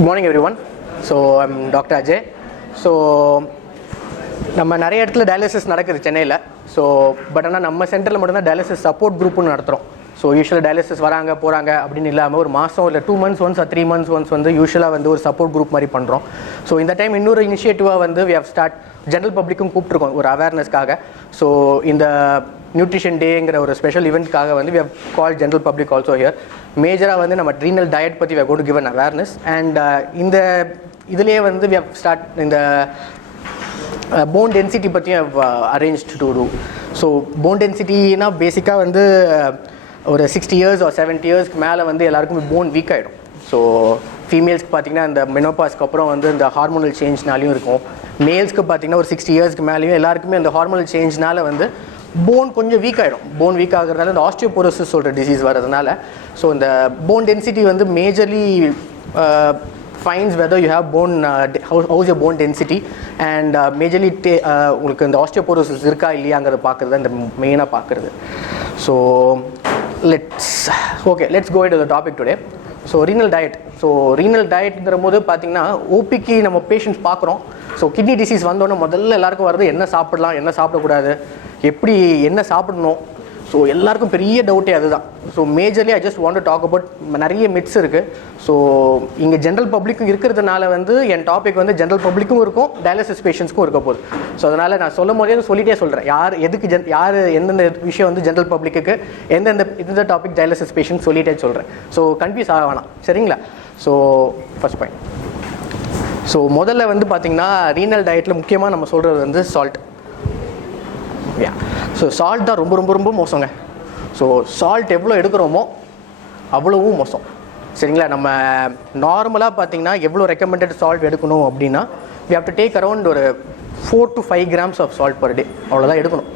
Good morning everyone. So I'm Dr.Ajay. So நம்ம நிறைய இடத்துல டயாலிசிஸ் நடக்குது சென்னையில். ஸோ பட் ஆனால் நம்ம சென்டரில் மட்டும்தான் டயாலிசிஸ் சப்போர்ட் குரூப்னு நடத்துகிறோம். ஸோ யூஸ்வலாக டயாலிசிஸ் வராங்க போகிறாங்க அப்படின்னு இல்லாமல் ஒரு மாதம் இல்லை 2 months ஒன்ஸ் 3 months ஒன்ஸ் வந்து யூஸ்வலாக வந்து ஒரு சப்போர்ட் குரூப் மாதிரி பண்ணுறோம். ஸோ இந்த டைம் இன்னொரு இனிஷியேட்டிவாக வந்து வி ஹவ் ஸ்டார்ட் ஜென்ரல் பப்ளிக்கும் கூப்பிட்ருக்கோம் ஒரு அவேர்னஸ்க்காக. ஸோ இந்த நியூட்ரிஷன் டேங்கிற ஒரு ஸ்பெஷல் ஈவெண்ட்காக வந்து we have call general public also here. மேஜராக வந்து நம்ம ரீனல் டயட் பற்றி we have got to give an awareness. And இந்த இதுலேயே வந்து வி ஹவ் ஸ்டார்ட் இந்த போன் டென்சிட்டி பற்றியும் arrange to do. So bone டென்சிட்டினா பேசிக்காக வந்து ஒரு 60 years or 70 yearsக்கு மேலே வந்து எல்லாருக்குமே போன் வீக் ஆகிடும். ஸோ ஃபீமேல்ஸ்க்கு பார்த்திங்கன்னா இந்த மெனோபாஸ்க்கு அப்புறம் வந்து இந்த ஹார்மோனல் சேஞ்ச்னாலையும் இருக்கும். மேல்ஸ்க்கு பார்த்திங்கன்னா ஒரு 60 yearsக்கு மேலேயும் எல்லாருக்குமே அந்த ஹார்மோனல் சேஞ்ச்னால வந்து போன் கொஞ்சம் வீக் ஆகிடும். போன் வீக் ஆகுறதுனால இந்த ஆஸ்டியோபோரோசிஸ் சொல்கிற டிசீஸ் வர்றதுனால ஸோ இந்த போன் டென்சிட்டி வந்து majorly finds whether you have bone how's your bone density and majorly உங்களுக்கு இந்த osteoporosis இருக்கா இல்லையாங்கிறத பார்க்குறது இந்த மெயினாக பார்க்குறது. So let's go into the topic today. So renal diet. So renal டயட்ங்கிற போது பார்த்தீங்கன்னா ஓபிக்கு நம்ம பேஷண்ட்ஸ் பார்க்குறோம். ஸோ கிட்னி டிசீஸ் வந்தோடனே முதல்ல எல்லாருக்கும் வருது என்ன சாப்பிடலாம் என்ன சாப்பிடக்கூடாது எப்படி என்ன சாப்பிடணும். ஸோ எல்லாருக்கும் பெரிய டவுட்டே அதுதான். So majorly I just want to talk about நிறைய மித்ஸ் இருக்குது. ஸோ இங்கே ஜென்ரல் பப்ளிக்கும் இருக்கிறதுனால வந்து என் டாபிக் வந்து ஜென்ரல் பப்ளிக்கும் இருக்கும் டயாலிசிஸ் பேஷண்ட்ஸ்க்கும் இருக்க போகுது. ஸோ அதனால் நான் சொல்லும் போதே சொல்லிட்டே சொல்கிறேன் யார் எதுக்கு யார் எந்தெந்த விஷயம் வந்து ஜென்ரல் பப்ளிக்கு எந்த டாபிக் டயாலிசிஸ் பேஷண்ட் சொல்லிட்டே சொல்கிறேன். ஸோ கன்ஃபியூஸ் ஆக வேணாம் சரிங்களா. So first point. ஸோ முதல்ல வந்து பார்த்திங்கன்னா ரீனல் டயட்டில் முக்கியமாக நம்ம சொல்கிறது வந்து சால்ட். ஸோ சால்ட் தான் ரொம்ப ரொம்ப ரொம்ப மோசங்க. ஸோ சால்ட் எவ்வளோ எடுக்கிறோமோ அவ்வளவும் மோசம் சரிங்களா. நம்ம நார்மலாக பார்த்தீங்கன்னா எவ்வளோ ரெக்கமெண்டட் சால்ட் எடுக்கணும் அப்படின்னா we have to take around ஒரு 4 to 5 grams of salt per day அவ்வளோதான் எடுக்கணும்.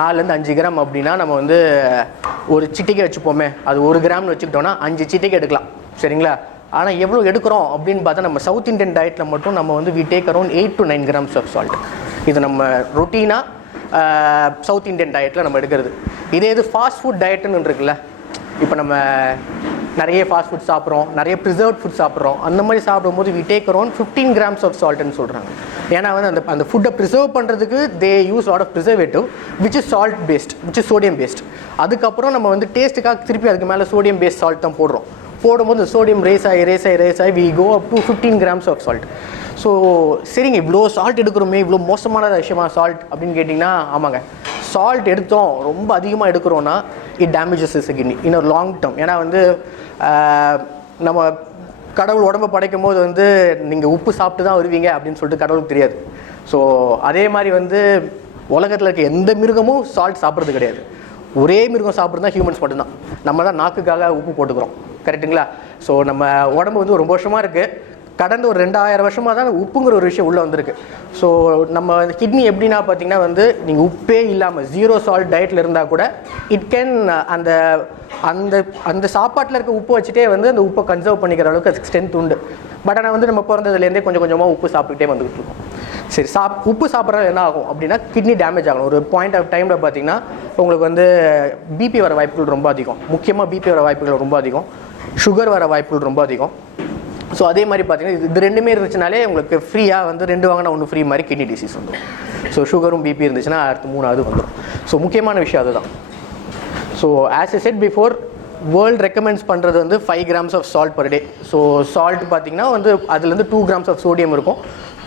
4-5 கிராம் அப்படின்னா நம்ம வந்து ஒரு சிட்டிக்கை வச்சுப்போமே அது 1 கிராம்னு வச்சுக்கிட்டோன்னா 5 சிட்டிக்கை எடுக்கலாம் சரிங்களா. ஆனால் எவ்வளோ எடுக்கிறோம் அப்படின்னு பார்த்தா நம்ம சவுத் இந்தியன் டயட்டில் மட்டும் நம்ம வந்து we take around 8 to 9 grams of salt. இது நம்ம ரொட்டீனாக சவுத் இந்தியன் டயட்டில் நம்ம எடுக்கிறது. இதே இது ஃபாஸ்ட் ஃபுட் டயட்டுன்னு இருக்குல்ல. இப்போ நம்ம நிறைய ஃபாஸ்ட் ஃபுட் சாப்பிட்றோம் நிறைய ப்ரிசர்வ்ட் ஃபுட் சாப்பிட்றோம். அந்த மாதிரி சாப்பிடும்போது we take around 15 grams of சால்ட்னு சொல்கிறாங்க. ஏன்னா வந்து அந்த ஃபுட்டை ப்ரிசர்வ் பண்ணுறதுக்கு they use lot of preservative which is salt based which is sodium based. அதுக்கப்புறம் நம்ம வந்து டேஸ்ட்டுக்காக திருப்பி அதுக்கு மேலே சோடியம் பேஸ்ட் சால்ட் தான் போடுறோம். போடும்போது சோடியம் ரேஸ் ஆகி we go up to 15 grams of salt. So சரிங்க இவ்வளோ சால்ட் எடுக்கிறோமே இவ்வளோ மோசமான விஷயமா சால்ட் அப்படின்னு கேட்டிங்கன்னா ஆமாங்க. சால்ட் எடுத்தோம் ரொம்ப அதிகமாக எடுக்கிறோன்னா இட் டேமேஜஸ் இஸ் கிட்னி இன் ஒரு லாங் டேர்ம். ஏன்னா வந்து நம்ம கடவுள் உடம்பை படைக்கும் போது வந்து நீங்கள் உப்பு சாப்பிட்டு தான் வருவீங்க அப்படின்னு சொல்லிட்டு கடவுளுக்கு தெரியாது. ஸோ அதே மாதிரி வந்து உலகத்தில் இருக்க எந்த மிருகமும் சால்ட் சாப்பிட்றது கிடையாது. ஒரே மிருகம் சாப்பிட்றது தான் ஹியூமன்ஸ் மட்டும்தான். நம்ம தான் நாக்குக்காக உப்பு போட்டுக்கிறோம் கரெக்டுங்களா. ஸோ நம்ம உடம்பு வந்து ரொம்ப வருஷமாக இருக்குது. கடந்த ஒரு 2000 வருஷமாக தான் உப்புங்கிற ஒரு விஷயம் உள்ளே வந்திருக்கு. ஸோ நம்ம கிட்னி எப்படின்னா பார்த்தீங்கன்னா வந்து நீங்கள் உப்பே இல்லாமல் 0 சால்ட் டயட்டில் இருந்தால் கூட இட் கேன் அந்த அந்த அந்த சாப்பாட்டில் இருக்க உப்பு வச்சுட்டே வந்து அந்த உப்பை கன்சர்வ் பண்ணிக்கிற அளவுக்கு அதுக்கு ஸ்ட்ரென்த் உண்டு. பட் ஆனால் வந்து நம்ம பிறந்ததுலேருந்தே கொஞ்சம் கொஞ்சமாக உப்பு சாப்பிட்டுக்கிட்டே வந்துகிட்டு இருக்கோம். சரி உப்பு சாப்பிட்றது என்ன ஆகும் அப்படின்னா கிட்னி டேமேஜ் ஆகணும். ஒரு பாயிண்ட் ஆஃப் டைமில் பார்த்தீங்கன்னா உங்களுக்கு வந்து பிபி வர வாய்ப்புகள் ரொம்ப அதிகம். முக்கியமாக பிபி வர வாய்ப்புகள் ரொம்ப அதிகம். சுகர் வர வாய்ப்புகள் ரொம்ப அதிகம். ஸோ அதே மாதிரி பார்த்தீங்கன்னா இது ரெண்டுமே இருந்துச்சுனாலே உங்களுக்கு ஃப்ரீயாக வந்து 2 வாங்கினா 1 ஃப்ரீ மாதிரி கிட்னி டிசீஸ் வந்துடும். ஸோ சுகரும் பிபி இருந்துச்சுன்னா அடுத்து 3வது வந்துடும். ஸோ முக்கியமான விஷயம் அதுதான். So as a said before world recommends பண்ணுறது வந்து 5 grams of salt per day. So salt பார்த்தீங்கன்னா வந்து அதுலேருந்து 2 grams ஆஃப் சோடியம் இருக்கும்.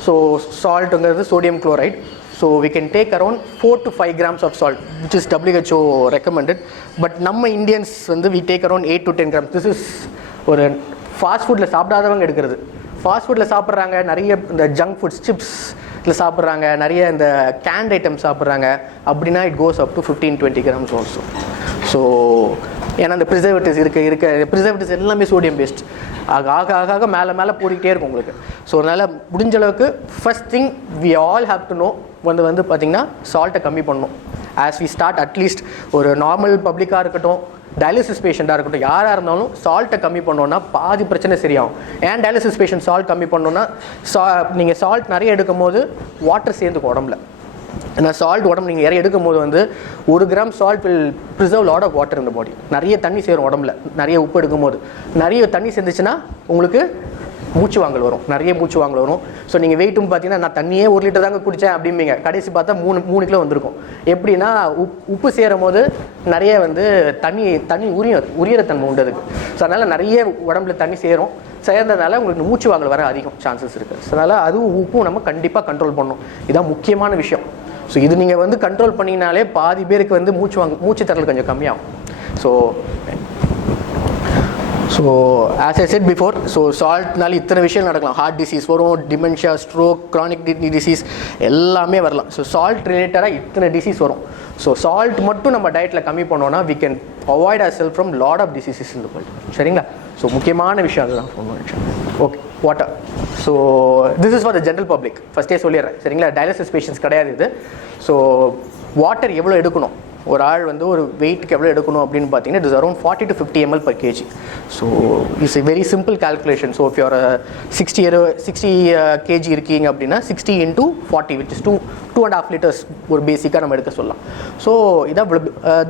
ஸோ சால்ட்டுங்கிறது sodium chloride. So we can take around 4 to 5 grams of salt which is WHO recommended. But நம்ம Indians வந்து we take around 8 to 10 grams. This is ஒரு fast ஃபுட்டில் சாப்பிடாதவங்க எடுக்கிறது. ஃபாஸ்ட் ஃபுட்டில் சாப்பிட்றாங்க நிறைய இந்த ஜங்க் ஃபுட்ஸ் சிப்ஸில் சாப்பிட்றாங்க நிறைய இந்த கேண்ட் ஐட்டம் சாப்பிட்றாங்க அப்படின்னா it goes up to 15-20 grams also. So ஏன்னா இந்த ப்ரிசர்வேட்டிவ்ஸ் இருக்க ப்ரிசர்வேட்டிவ்ஸ் எல்லாமே சோடியம் பேஸ்ட் ஆக மேலே போட்டுக்கிட்டே இருக்கும் உங்களுக்கு. ஸோ அதனால் முடிஞ்ச அளவுக்கு first thing we all have to know வந்து பார்த்திங்கன்னா சால்ட்டை கம்மி பண்ணணும். ஆஸ் வி ஸ்டார்ட் அட்லீஸ்ட் ஒரு நார்மல் பப்ளிக்காக இருக்கட்டும் டயாலிசிஸ் பேஷண்ட்டாக இருக்கட்டும் யாராக இருந்தாலும் சால்ட்டை கம்மி பண்ணோன்னா பாதி பிரச்சனை சரியாகும். ஏன் டயாலிசிஸ் பேஷண்ட் சால்ட் கம்மி பண்ணோன்னா நீங்கள் சால்ட் நிறைய எடுக்கும் போது வாட்டர் சேர்ந்துக்கும் உடம்புல. ஏன்னா சால்ட் உடம்பு நீங்கள் நிறைய எடுக்கும் போது வந்து 1 gram salt will preserve lot of water இந்த பாடி. நிறைய தண்ணி சேரும் உடம்புல. நிறைய உப்பு எடுக்கும் போது நிறைய தண்ணி சேர்ந்துச்சுன்னா உங்களுக்கு மூச்சு வாங்கல் வரும், நிறைய மூச்சு வாங்கல் வரும். ஸோ நீங்கள் வெயிட்டும் பார்த்தீங்கன்னா நான் தண்ணியே 1 லிட்டர் தாங்க குடித்தேன் அப்படிம்பீங்க, கடைசி பார்த்தா 3 கிலோ வந்திருக்கும். எப்படின்னா உப்பு சேரும் போது நிறைய வந்து தண்ணி உரியற தன்மை உண்டு அதுக்கு. ஸோ அதனால் நிறைய உடம்புல தண்ணி சேர்ந்ததுனால உங்களுக்கு மூச்சு வாங்கல் வர அதிகம் சான்சஸ் இருக்குது. ஸோ அதனால் அதுவும் உப்பும் நம்ம கண்டிப்பாக கண்ட்ரோல் பண்ணணும். இதுதான் முக்கியமான விஷயம். ஸோ இது நீங்கள் வந்து கண்ட்ரோல் பண்ணிங்கனாலே பாதி பேருக்கு வந்து மூச்சு தரல் கொஞ்சம் கம்மியாகும். So as I said before, so சால்ட்னால இத்தனை விஷயம் நடக்கலாம். ஹார்ட் டிசீஸ் வரும், dementia, stroke, chronic kidney disease எல்லாமே வரலாம். ஸோ சால்ட் ரிலேட்டடாக இத்தனை டிசீஸ் வரும். ஸோ சால்ட் மட்டும் நம்ம டயட்டில் கம்மி பண்ணோன்னா we can avoid ourselves from lot of diseases in the world. சரிங்களா? ஸோ முக்கியமான விஷயம் அதுதான். Okay, water. So this is for the general public, ஃபஸ்ட்டே சொல்லிடுறேன். சரிங்களா? டயாலிசிஸ் பேஷண்ட்ஸ் கிடையாது இது. ஸோ வாட்டர் எவ்வளோ எடுக்கணும், ஒரு ஆள் வந்து ஒரு வெயிட்டுக்கு எவ்வளோ எடுக்கணும் அப்படின்னு பார்த்தீங்கன்னா it is around 40 to 50 ml per kg. So it's a very simple calculation. So if your 60 kg இருக்கீங்க அப்படின்னா 60 into 40 which is 2.5 liters ஒரு பேசிக்காக நம்ம எடுக்க சொல்லலாம். ஸோ இதான்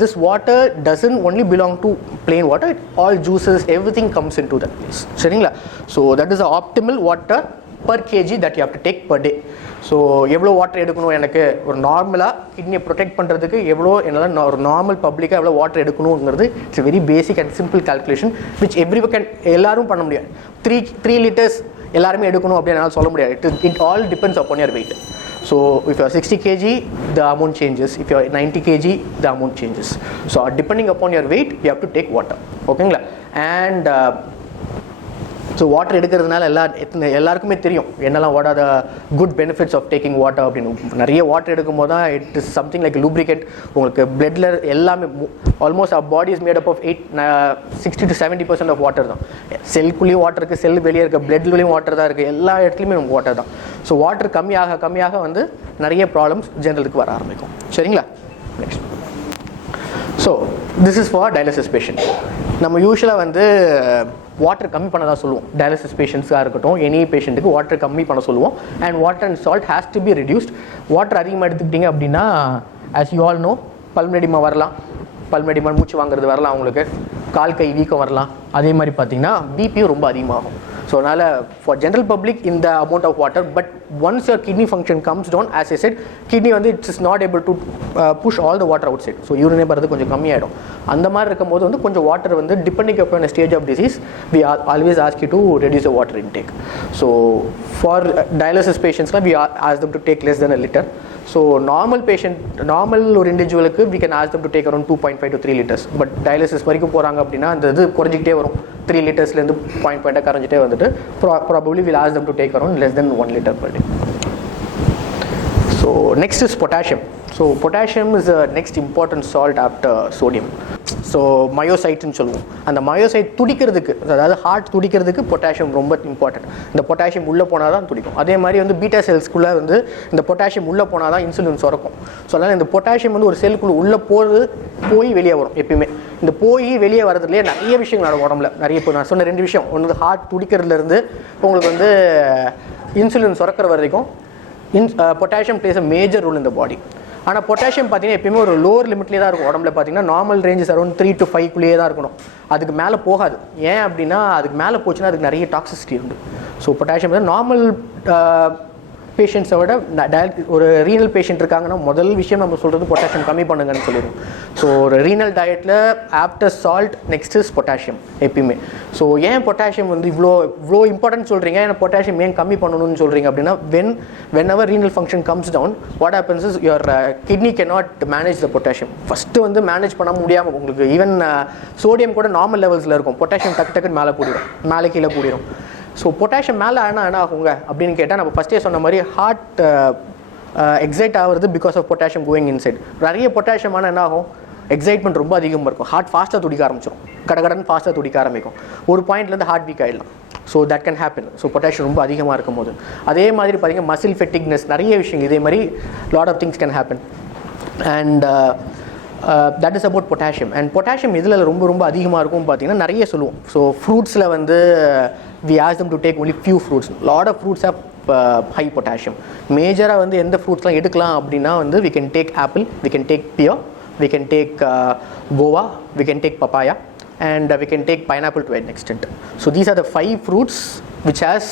this water doesn't only belong to plain water, all juices everything comes in to that place. சரிங்களா? So that is optimal water per kg that you have to take per day. So எவ்வளோ water எடுக்கணும், எனக்கு ஒரு நார்மலாக கிட்னியை protect பண்ணுறதுக்கு எவ்வளோ என்னால் ஒரு நார்மல் பப்ளிக்காக எவ்வளோ வாட்டர் எடுக்கணுங்கிறது it's very basic and simple calculation which every can எல்லாரும் பண்ண முடியாது. 3 liters எல்லாருமே எடுக்கணும் அப்படின்னு என்னால் சொல்ல முடியாது. It all depends upon your wait. So if you are 60 kg, the amount changes. If you are 90 kg, the amount changes. So depending upon your weight, you have to take water. ஓகேங்களா? And so water எடுக்கிறதுனால எல்லாருக்குமே தெரியும் என்னெல்லாம் what are the good benefits of taking water அப்படின்னு. நிறைய வாட்டர் எடுக்கும் போது தான் it is something like lubricate. உங்களுக்கு பிளட்டில் எல்லாமே almost our body is made up of 60 to 70% of water தான். செல்குள்ளேயும் வாட்டர் இருக்குது, செல் வெளியே இருக்க பிளட்லேயும் வாட்டர் தான் இருக்குது, எல்லா இடத்துலையுமே நமக்கு வாட்டர் தான். ஸோ வாட்டர் கம்மியாக வந்து நிறைய ப்ராப்ளம்ஸ் ஜெனரலுக்கு வர ஆரம்பிக்கும். சரிங்களா? Next. So this is for dialysis patient. நம்ம யூஸ்வலாக வந்து வாட்டர் கம்மி பண்ண தான் சொல்லுவோம். டயாலிசிஸ் பேஷண்ட்ஸாக இருக்கட்டும், எனி பேஷண்ட்டுக்கு வாட்டர் கம்மி பண்ண சொல்லுவோம். And water and salt has to be reduced. Water அதிகமாக எடுத்துக்கிட்டிங்க அப்படின்னா ஆஸ் யூ ஆல் நோ பல்மனடிமா வரலாம், பல்மனடிமா மூச்சு வாங்குறது வரலாம், அவங்களுக்கு கால் கை வீக்கம் வரலாம். அதே மாதிரி பார்த்தீங்கன்னா பிபியும் ரொம்ப அதிகமாகும். ஸோ அதனால் ஃபார் ஜென்ரல் பப்ளிக் இந்த amount of water. But once your kidney function comes down, as I said kidney வந்து it's is not able to push all the water outside. So யூரினே வரது கொஞ்சம் கம்மியாகிடும். அந்த மாதிரி இருக்கும்போது வந்து கொஞ்சம் வாட்டர் வந்து depending upon stage of disease we always ask you to reduce the water intake. So for dialysis பேஷண்ட்ஸ்லாம் we ask them to take less than a liter. So normal ஒரு இண்டிவிஜுவலுக்கு we can ask them to take around 2.5 to 3 liters. But dialysis வரைக்கும் போகிறாங்க அப்படின்னா அந்த இது குறைஞ்சிக்கிட்டே வரும். 3 litersலேருந்து 0.5 கரைஞ்சிட்டே வந்துட்டு probably we'll ask them to take around less than 1 liter per day. So next is potassium. So potassium is the next important salt after sodium. So மயோசைட்டுன்னு சொல்லுவோம். அந்த மயோசைட் துடிக்கிறதுக்கு, அதாவது ஹார்ட் துடிக்கிறதுக்கு பொட்டாசியம் ரொம்ப இம்பார்ட்டன்ட். இந்த பொட்டாசியம் உள்ளே போனால் தான் துடிக்கும். அதே மாதிரி வந்து பீட்டா செல்ஸ்குள்ளே வந்து இந்த பொட்டாசியம் உள்ளே போனால் தான் இன்சுலின் சுரக்கும். ஸோ அதனால் இந்த பொட்டாசியம் வந்து ஒரு செல்லுக்குள்ளே உள்ளே போய் வெளியே வரும். எப்பயுமே இந்த போய் வெளியே வரதுலேயே நிறைய விஷயங்கள் நடக்கும் உடம்புல. நிறைய இப்போ நான் சொன்ன 2 விஷயம், ஒன்று ஹார்ட் துடிக்கிறதுலேருந்து உங்களுக்கு வந்து இன்சுலின் சுரக்கிற வரைக்கும் potassium plays a major role in the body. ஆனால் பொட்டாசியம் பார்த்தீங்கன்னா எப்பயுமே ஒரு லோவர் லிமிட்லேயே தான் இருக்கும் உடம்புல. பார்த்தீங்கன்னா நார்மல் ரேஞ்சஸ் அரௌண்ட் 3 to 5 தான் இருக்கணும். அதுக்கு மேலே போகாது. ஏன் அப்படின்னா அதுக்கு மேலே போச்சுன்னா அதுக்கு நிறைய டாக்ஸிசிட்டி உண்டு. ஸோ பொட்டாசியம் வந்து நார்மல் பேஷண்ட்ஸை விட ஒரு ரீனல் பேஷண்ட் இருக்காங்கன்னா முதல் விஷயம் நம்ம சொல்கிறது பொட்டாசியம் கம்மி பண்ணுங்கன்னு சொல்லிடுவோம். ஸோ ஒரு ரீனல் டயட்டில் after salt next is potassium எப்பயுமே. ஸோ ஏன் பொட்டாசியம் வந்து இவ்வளோ இம்பார்ட்டன்ட் சொல்கிறீங்க, ஏன்னா பொட்டாசியம் ஏன் கம்மி பண்ணணும்னு சொல்கிறீங்க அப்படின்னா whenever renal function comes down, what happens is your kidney cannot manage the potassium. First வந்து மேனேஜ் பண்ண முடியாமல் உங்களுக்கு ஈவன் சோடியம் கூட நார்மல் லெவல்ஸில் இருக்கும், பொட்டாசியம் டக்குன்னு மேலே கீழே கூடிடும். ஸோ பொட்டாசியம் மேலே ஆனால் என்ன ஆகுங்க அப்படின்னு கேட்டால் நம்ம ஃபஸ்ட்டே சொன்ன மாதிரி ஹார்ட் எக்ஸைட் ஆகுறது because of potassium going inside. நிறைய பொட்டாசியம் ஆனால் என்ன ஆகும், எக்ஸைட்மெண்ட் ரொம்ப அதிகமாக இருக்கும், ஹார்ட் ஃபாஸ்ட்டாக துடிக்க ஆரம்பிச்சிடும், கடகடன்னு ஃபாஸ்ட்டாக துடிக்க ஆரம்பிக்கும். ஒரு பாயிண்ட்லேருந்து ஹார்ட் வீக் ஆகிடலாம். So that can happen. So potassium ரொம்ப அதிகமாக இருக்கும் போது அதே மாதிரி பார்த்தீங்கன்னா மசில் ஃபெட்டிக்னஸ் நிறைய விஷயங்கள் இதே மாதிரி lot of things can happen. And that is about potassium. And potassium இதில் ரொம்ப அதிகமாக இருக்கும் பார்த்தீங்கன்னா நிறைய சொல்லுவோம். ஸோ ஃப்ரூட்ஸில் வந்து we ask them to take only few fruits. Lot of fruits have high potassium. மேஜராக வந்து எந்த ஃப்ரூட்ஸ்லாம் எடுக்கலாம் அப்படின்னா வந்து we can take apple, we can take pear, we can take guava, we can take papaya. and we can take pineapple to an extent. So these are the 5 fruits which has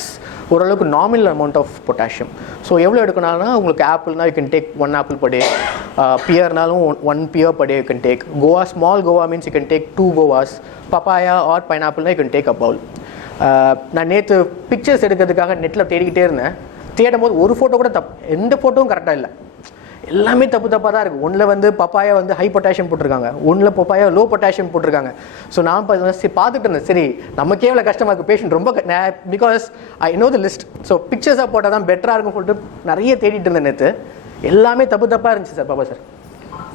ஓரளவுக்கு normal amount of potassium. So எவ்வளோ எடுக்கணும்னா உங்களுக்கு ஆப்பிள்னா you can take 1 apple per day, பியர்னாலும் 1 pear per day you can take. Guava, small guava means you can take 2 guavas. Papaya or பைனாப்பிள்னா you can take a bowl. நான் நேற்று pictures எடுக்கிறதுக்காக நெட்டில் தேடிக்கிட்டே இருந்தேன். தேடும் போது ஒரு ஃபோட்டோ கூட எந்த ஃபோட்டோவும் கரெக்டாக இல்லை, எல்லாமே தப்பாக தான் இருக்குது. ஒன்றில் வந்து பப்பாயா வந்து ஹை பொட்டாசியம் போட்டிருக்காங்க, ஒன்றில் பப்பாயா லோ பொட்டாசியம் போட்டிருக்காங்க. ஸோ நான் பார்த்துட்டு இருந்தேன், சரி நமக்கே எவ்வளோ கஷ்டமாக இருக்குது, பேஷண்ட் ரொம்ப because I know the list. So பிக்சர்ஸாக போட்டால் தான் பெட்டராக இருக்கும் சொல்லிட்டு நிறைய தேடிட்டு இருந்தேன் நேற்று. எல்லாமே தப்பாக இருந்துச்சு சார். பாப்பா சார்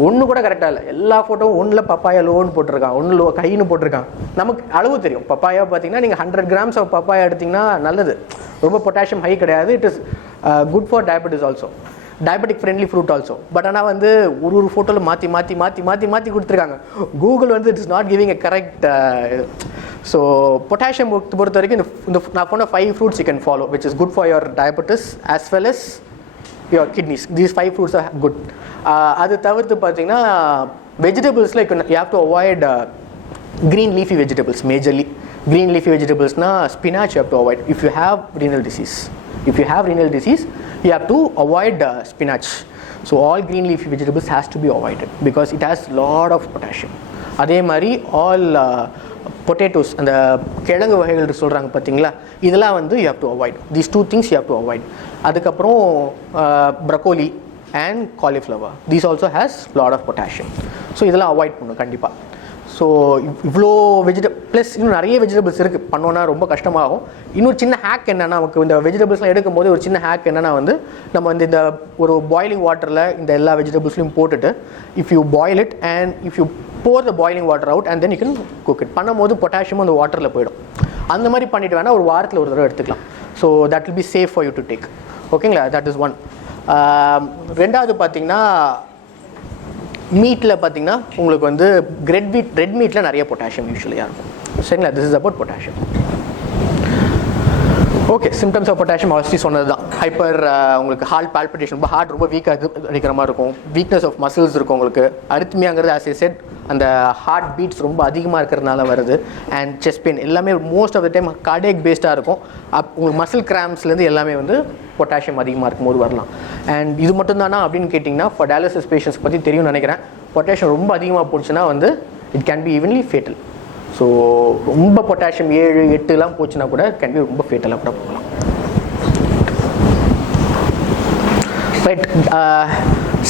ஒன்று கூட கரெக்டாக இல்லை. எல்லா ஃபோட்டோவும் ஒன்றில் பப்பாயா லோன்னு போட்டிருக்கான், ஒன்று லோ ஹைன்னு போட்டிருக்கான். நமக்கு அளவு தெரியும். பப்பாயா பார்த்தீங்கன்னா நீங்கள் 100 grams ஆஃப் பப்பாயா எடுத்திங்கன்னா நல்லது, ரொம்ப பொட்டாசியம் ஹை கிடையாது. It is good for diabetes also, diabetic friendly fruit also. But ஆனால் வந்து ஒரு ஃபோட்டோவில் மாற்றி கொடுத்துருக்காங்க. கூகுள் வந்து it is not giving a correct. So potassium பொறுத்த வரைக்கும் இந்த நான் சொன்ன 5 fruits you can follow which is good for your diabetes as well as your kidneys. These 5 fruits are good. அது தவிர்த்து பார்த்தீங்கன்னா வெஜிடபிள்ஸில் you have to avoid green leafy vegetables majorly. Green leafy vegetablesனா spinach you have to avoid if you have renal disease. If you have renal disease, you have to avoid spinach. So all green leafy vegetables has to be avoided because it has lot of potassium. அதே மாதிரி all potatoes, அந்த கிழங்கு வகைகள் சொல்கிறாங்க பார்த்தீங்களா, இதெல்லாம் வந்து you have to avoid. These 2 things you have to avoid. அதுக்கப்புறம் broccoli and cauliflower, these also has lot of potassium. So இதெல்லாம் அவாய்ட் பண்ணணும் கண்டிப்பாக. ஸோ இவ்வளோ ப்ளஸ் இன்னும் நிறைய வெஜிடபிள்ஸ் இருக்குது, பண்ணோன்னா ரொம்ப கஷ்டமாகும். இன்னொரு சின்ன ஹேக் என்னென்னா, நமக்கு இந்த வெஜிடபிள்ஸ்லாம் எடுக்கும்போது ஒரு சின்ன ஹேக் என்னென்னா வந்து நம்ம வந்து இந்த ஒரு பாயிலிங் வாட்டரில் இந்த எல்லா வெஜிடபிள்ஸ்லையும் போட்டுட்டு if you boil it and if you pour the boiling water out and then you can cook it. பண்ணும்போது பொட்டாசியம் அந்த வாட்டரில் போயிடும். அந்த மாதிரி பண்ணிட்டு வேணால் ஒரு வாரத்தில் ஒரு தடவை எடுத்துக்கலாம். So that will be safe for you to take. ஓகேங்களா, தட் இஸ் ஒன். ரெண்டாவது பார்த்தீங்கன்னா மீட்டில் பார்த்தீங்கன்னா உங்களுக்கு வந்து ரெட் மீட்டில் நிறைய பொட்டாசியம் யூஸ்வலியாக இருக்கும். சரிங்களா, this is about potassium. Okay, symptoms of potassium already சொன்னது தான். ஹைப்பர் உங்களுக்கு ஹார்ட் பால்பிட்டேஷன், ரொம்ப ஹார்ட் ரொம்ப வீக்காக அடிக்கிற மாதிரி இருக்கும். வீக்னஸ் ஆஃப் மசில்ஸ் இருக்கும் உங்களுக்கு. அரித்மியாங்கிறது ஆஸ் ஏ செட் அந்த ஹார்ட் பீட்ஸ் ரொம்ப அதிகமாக இருக்கிறதுனால வருது. அண்ட் செஸ்ட் பெயின் எல்லாமே most of the time cardiac பேஸ்டாக இருக்கும். உங்களுக்கு மசில் கிராம்ஸ்லேருந்து எல்லாமே வந்து பொட்டாசியம் அதிகமாக இருக்கும்போது வரலாம். அண்ட் இது மட்டும் தானா அப்படின்னு கேட்டிங்கன்னா ஃபார் டயாலிசிஸ் பேஷண்ட்ஸ் பற்றி தெரியும்னு நினைக்கிறேன். பொட்டாசியம் ரொம்ப அதிகமாக போச்சுன்னா வந்து it can be evenly fatal. So ரொம்ப பொட்டாசியம் 7, 8 போச்சுன்னா கூட கேன் பி ரொம்ப ஃபேட்டலாக கூட போகலாம். Right,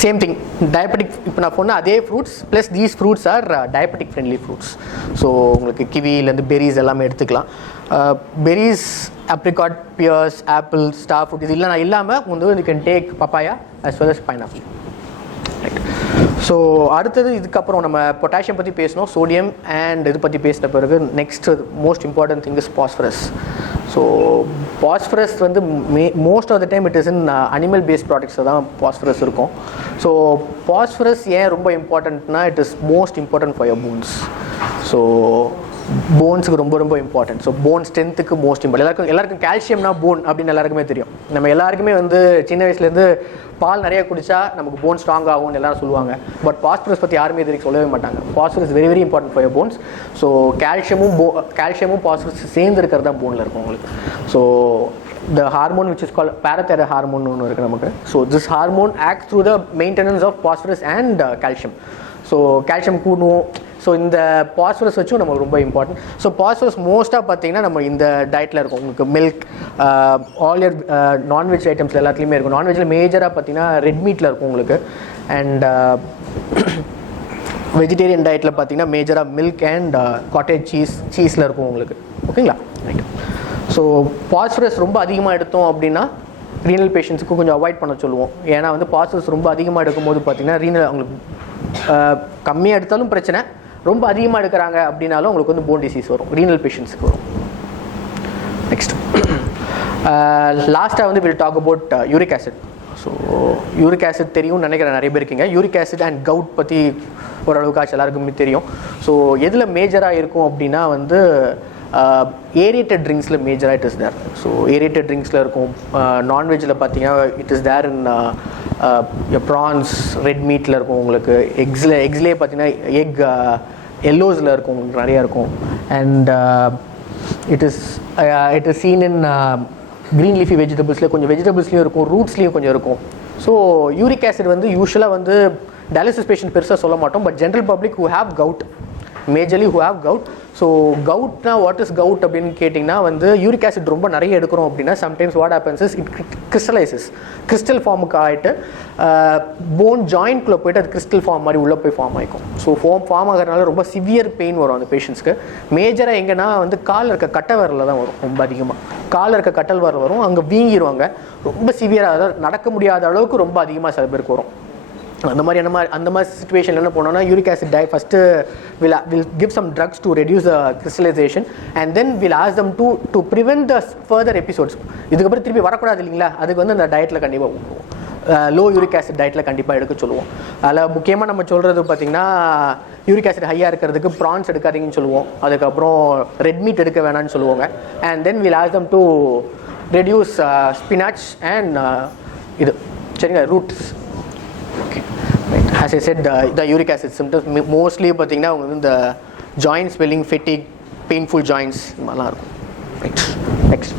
same thing diabetic. இப்போ நான் சொன்ன அதே fruits plus these fruits are diabetic friendly fruits. So உங்களுக்கு கிவிலேருந்து பெரிஸ் எல்லாமே எடுத்துக்கலாம். Berries, apricot, pears, apple, star fruit இது இல்லைனா இல்லாமல் வந்து you can take papaya as well as pineapple. Right. So அடுத்தது இதுக்கப்புறம் நம்ம பொட்டாசியம் பற்றி பேசணும், சோடியம் அண்ட் இது பற்றி பேசின பிறகு next most important thing is phosphorus. So phosphorus வந்து most of the time it is in animal based ப்ராடக்ட்ஸில் தான் பாஸ்பரஸ் இருக்கும். ஸோ பாஸ்பரஸ் ஏன் ரொம்ப இம்பார்ட்டன்ட்னா it is most important for your bones. So போன்ஸுக்கு ரொம்ப ரொம்ப இம்பார்ட்டன்ட். ஸோ போன் ஸ்ட்ரென்த்துக்கு மோஸ்ட் இம்பார்ட்டன்ட். எல்லாருக்கும் கால்சியம்னா போன் அப்படின்னு எல்லாருக்குமே தெரியும். நம்ம எல்லாருக்குமே வந்து சின்ன வயசுலேருந்து பால் நிறைய குடித்தா நமக்கு போன் ஸ்ட்ராங் ஆகும்னு எல்லாரும் சொல்லுவாங்க. பட் பாஸ்பரஸ் பற்றி யாருமே இதுக்கு சொல்லவே மாட்டாங்க. Phosphorus very very important for your bones. So கால்சியமும் பாஸ்பரஸ் சேர்ந்து இருக்கிறது தான் போனில் இருக்கும் உங்களுக்கு. So the hormone which is called parathyroid hormone ஒன்று இருக்குது நமக்கு. So this hormone acts through the maintenance of phosphorus and calcium. So calcium கூடணும். ஸோ இந்த பாஸ்பரஸ் வச்சும் நமக்கு ரொம்ப இம்பார்ட்டன்ட். ஸோ பாஸ்பரஸ் மோஸ்ட்டாக பார்த்தீங்கன்னா நம்ம இந்த டயட்டில் இருக்கும். உங்களுக்கு milk, all year non veg items எல்லாத்துலேயுமே இருக்கும். நான்வெஜ்ஜில் மேஜராக பார்த்தீங்கன்னா ரெட் மீட்டில் இருக்கும் உங்களுக்கு. அண்ட் வெஜிடேரியன் டயட்டில் பார்த்தீங்கன்னா மேஜராக மில்க் அண்ட் காட்டேஜ் சீஸில் இருக்கும் உங்களுக்கு. ஓகேங்களா, ரைட். ஸோ பாஸ்பரஸ் ரொம்ப அதிகமாக எடுத்தோம் அப்படின்னா ரீனல் பேஷண்ட்ஸுக்கு கொஞ்சம் அவாய்ட் பண்ண சொல்லுவோம். ஏன்னா வந்து பாஸ்பரஸ் ரொம்ப அதிகமாக எடுக்கும்போது பார்த்தீங்கன்னா ரீனல் அவங்களுக்கு கம்மியாக எடுத்தாலும் பிரச்சனை, ரொம்ப அதிகமாக எடுக்கிறாங்க அப்படின்னாலும் உங்களுக்கு வந்து போன் டிசீஸ் வரும், ரீனல் பேஷண்ட்ஸுக்கு வரும். நெக்ஸ்ட் லாஸ்ட்டாக வந்து will talk about uric acid. So uric acid தெரியும்னு நினைக்கிறேன் நிறைய பேர் இருக்கீங்க. யூரிக் ஆசிட் அண்ட் கவுட் பற்றி ஓரளவுக்கு எல்லாருக்குமே தெரியும். ஸோ எதில் மேஜராக இருக்கும் அப்படின்னா வந்து ஏரியேட்டட் ட்ரிங்க்ஸில் மேஜராக it is there. So aerated ட்ரிங்க்ஸில் இருக்கும். நான்வெஜ்ஜில் பார்த்தீங்கன்னா it is there in prawns, red மீட்டில் இருக்கும் உங்களுக்கு. எக்ஸ்லேயே பார்த்தீங்கன்னா எல்லோஸில் இருக்கும் நிறையா இருக்கும். And it is seen in green leafy வெஜிடபிள்ஸில் கொஞ்சம் வெஜிடபிள்ஸ்லேயும் இருக்கும், ரூட்ஸ்லேயும் கொஞ்சம் இருக்கும். ஸோ யூரிக் ஆசிட் வந்து யூஸ்வலாக வந்து டயாலிசிஸ் பேஷண்ட் பெருசாக சொல்ல மாட்டோம், but general public who have gout, majorly who have gout. So கவுட்னா வாட் இஸ் கவுட் அப்படின்னு கேட்டிங்கன்னா வந்து யூரிக் ஆசிட் ரொம்ப நிறைய எடுக்கிறோம் அப்படின்னா sometimes what happens is it crystallizes, crystal ஃபார்முக்கு ஆகிட்டு போன் ஜாயிண்ட்குள்ளே போய்ட்டு அது கிறிஸ்டல் ஃபார்ம் மாதிரி உள்ளே போய் ஃபார்ம் ஆகிக்கும். ஸோ ஃபார்ம் ஆகிறதுனால ரொம்ப சிவியர் பெயின் வரும் அந்த பேஷண்ட்ஸ்க்கு. மேஜராக எங்கன்னா வந்து காலில் இருக்க கட்டை விரலில் தான் வரும், ரொம்ப அதிகமாக காலில் இருக்க கட்டல் விரல் வரும், அங்கே வீங்கிடுவாங்க, ரொம்ப சிவியராக, அதாவது நடக்க முடியாத அளவுக்கு ரொம்ப அதிகமாக சில பேருக்கு வரும். அந்த மாதிரி சுச்சுவேஷன் என்ன பண்ணோம்னா uric acid first will give some drugs to reduce the crystallization and then will ask them to prevent the further episodes. இதுக்கப்புறம் திருப்பி வரக்கூடாது இல்லைங்களா, அதுக்கு வந்து அந்த டயட்டில் கண்டிப்பாக லோ யூரிக் ஆசிட் டயட்டில் கண்டிப்பாக எடுக்க சொல்லுவோம். அதில் முக்கியமாக நம்ம சொல்கிறது பார்த்திங்கன்னா யூரிக் ஆசிட் ஹையாக இருக்கிறதுக்கு ப்ரான்ஸ் எடுக்காதீங்கன்னு சொல்லுவோம், அதுக்கப்புறம் ரெட் மீட் எடுக்க வேணான்னு சொல்லுவாங்க. And then will ask them to reduce spinach and இது சரிங்களா roots. Okay, right. As I said, the uric acid symptoms mostly பார்த்தீங்கன்னா அவங்க வந்து இந்த joint swelling, fatigue, painful joints இதெல்லாம் இருக்கும். Right. Next.